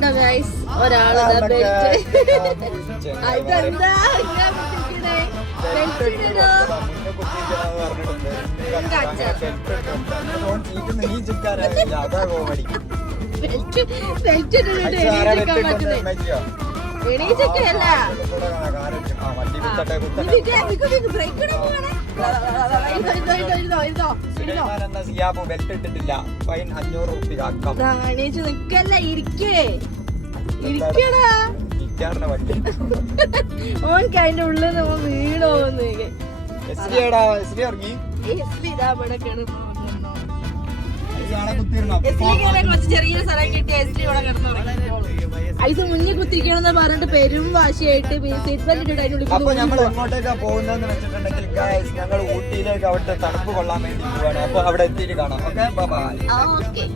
കണ്ടോ ഗൈസ്, ഒരാള് അതെന്താ എണീച്ചൊക്കെയല്ല എണീച്ച് നിക്കല്ല, ഇരിക്കേ ഇരിക്കടാ. ഓൻക്ക് അതിന്റെ ഉള്ളിൽ നിന്ന് വീണോന്ന് ചെറിയ സ്ഥലം കിട്ടിയ എസ്ലി ഇവിടെ കിടന്നു. ഐസ് മുന്നിൽ കുത്തിരിക്കണമെന്ന് പറഞ്ഞിട്ട് പെരും വാശിയായിട്ട് സീറ്റ് ബെൽറ്റ് ഇട്ട് അതിനുള്ളിൽ. അപ്പൊ നമ്മൾ എങ്ങോട്ടേക്കാ പോകുന്നതെന്ന് വെച്ചിട്ടുണ്ടെങ്കിൽ ഞങ്ങൾ ഊട്ടിയിലേക്ക് അവിടുത്തെ തണുപ്പ് കൊള്ളാൻ വേണ്ടി പോവാണ്. അപ്പൊ അവിടെ എത്തിയിട്ട് കാണാം. ഓക്കെ.